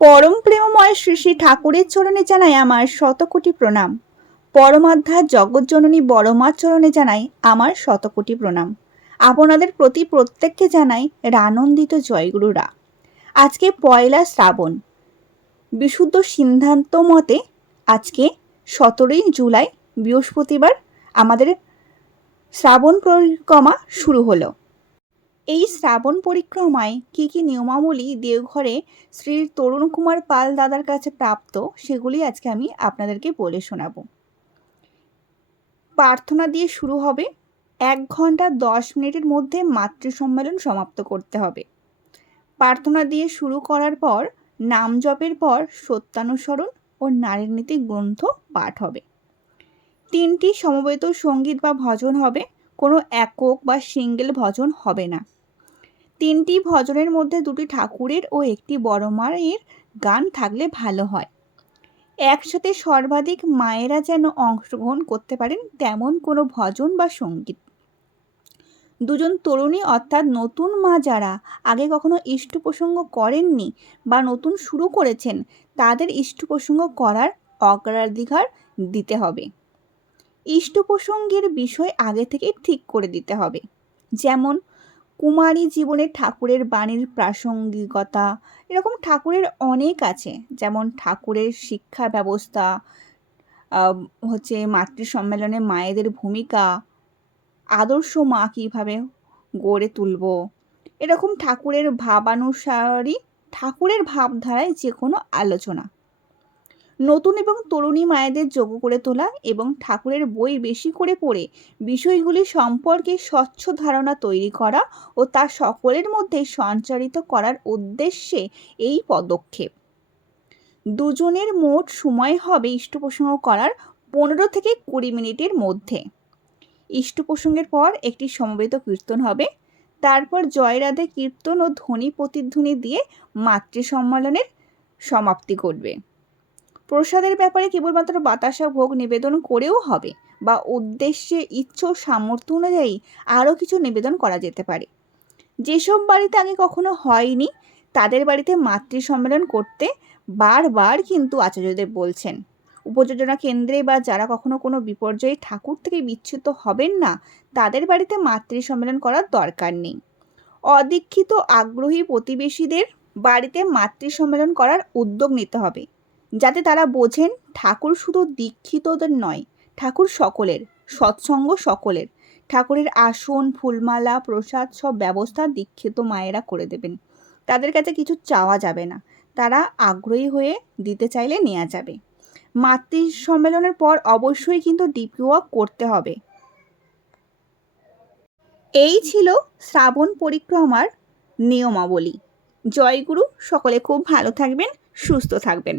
পরম প্রেমময় শ্রী শ্রী ঠাকুরের চরণে জানাই আমার শতকোটি প্রণাম। পরমাধ্যার জগৎজননী বড়মার চরণে জানাই আমার শতকোটি প্রণাম। আপনাদের প্রতি প্রত্যেককে জানাই রানন্দিত জয়গুরুরা। আজকে পয়লা শ্রাবণ, বিশুদ্ধ সিদ্ধান্ত মতে আজকে 17ই জুলাই বৃহস্পতিবার আমাদের শ্রাবণ পরিক্রমা শুরু হলো। এই শ্রাবণ পরিক্রমায় কি কি নিয়মাবলী দেওঘরে শ্রী তরুণ কুমার পাল দাদার কাছে প্রাপ্ত, সেগুলি আজকে আমি আপনাদেরকে বলে শোনাবো। প্রার্থনা দিয়ে শুরু হবে। 1 ঘন্টা 10 মিনিটের মধ্যে মাতৃ সম্মেলন সমাপ্ত করতে হবে। প্রার্থনা দিয়ে শুরু করার পর নাম জপের পর সত্যানুসরণ ও নারীর নীতি গ্রন্থ পাঠ হবে। 3টি সমবেত সঙ্গীত বা ভজন হবে, কোনো একক বা সিঙ্গেল ভজন হবে না। 3টি ভজনের মধ্যে 2টি ঠাকুরের ও 1টি বড় মায়ের গান থাকলে ভালো হয়। একসাথে সর্বাধিক মায়েরা যেন অংশগ্রহণ করতে পারেন তেমন কোনো ভজন বা সঙ্গীত। 2জন তরুণী অর্থাৎ নতুন মা যারা আগে কখনো ইষ্ট প্রসঙ্গ করেননি বা নতুন শুরু করেছেন, তাদের ইষ্ট প্রসঙ্গ করার অগ্রাধিকার দিতে হবে। ইষ্ট প্রসঙ্গের বিষয় আগে থেকে ঠিক করে দিতে হবে, যেমন কুমারী জীবনে ঠাকুরের বাণীর প্রাসঙ্গিকতা, এরকম ঠাকুরের অনেক আছে, যেমন ঠাকুরের শিক্ষা ব্যবস্থা, মাতৃ সম্মেলনে মায়েদের ভূমিকা, আদর্শ মা কীভাবে গড়ে তুলব, এরকম ঠাকুরের ভাবানুসারী ঠাকুরের ভাবধারায় যে কোনো আলোচনা। নতুন এবং তরুণী মায়েদের যোগ্য করে তোলা এবং ঠাকুরের বই বেশি করে পড়ে বিষয়গুলি সম্পর্কে স্বচ্ছ ধারণা তৈরি করা ও তা সকলের মধ্যে সঞ্চারিত করার উদ্দেশ্যে এই পদক্ষেপ। 2জনের মোট সময় হবে ইষ্ট প্রসঙ্গ করার 15 থেকে 20 মিনিটের মধ্যে। ইষ্ট প্রসঙ্গের পর একটি সমবেত কীর্তন হবে, তারপর জয় রাধে কীর্তন ও ধ্বনি প্রতিধ্বনি দিয়ে মাতৃ সম্মেলনের সমাপ্তি ঘটবে। প্রসাদের ব্যাপারে কেবলমাত্র বাতাসা ভোগ নিবেদন করেও হবে, বা উদ্দেশ্যে ইচ্ছা ও সামর্থ্য অনুযায়ী আরও কিছু নিবেদন করা যেতে পারে। যেসব বাড়িতে আগে কখনো হয়নি তাদের বাড়িতে মাতৃ সম্মেলন করতে বারবার কিন্তু আচার্যদেব বলছেন। উপযোজনা কেন্দ্রে বা যারা কখনো কোনো বিপর্যয়ে ঠাকুর থেকে বিচ্যুত হবেন না, তাদের বাড়িতে মাতৃ সম্মেলন করার দরকার নেই। অদীক্ষিত আগ্রহী প্রতিবেশীদের বাড়িতে মাতৃ সম্মেলন করার উদ্যোগ নিতে হবে, যাতে তারা বোঝেন ঠাকুর শুধু দীক্ষিতদের নয়, ঠাকুর সকলের, সৎসঙ্গ সকলের। ঠাকুরের আসন, ফুলমালা, প্রসাদ সব ব্যবস্থা দীক্ষিত মায়েরা করে দেবেন। তাদের কাছে কিছু চাওয়া যাবে না, তারা আগ্রহী হয়ে দিতে চাইলে নেওয়া যাবে। মাতৃ সম্মেলনের পর অবশ্যই কিন্তু ডিপি ওয়াক করতে হবে। এই ছিল শ্রাবণ পরিক্রমার নিয়মাবলী। জয়গুরু। সকলে খুব ভালো থাকবেন, সুস্থ থাকবেন।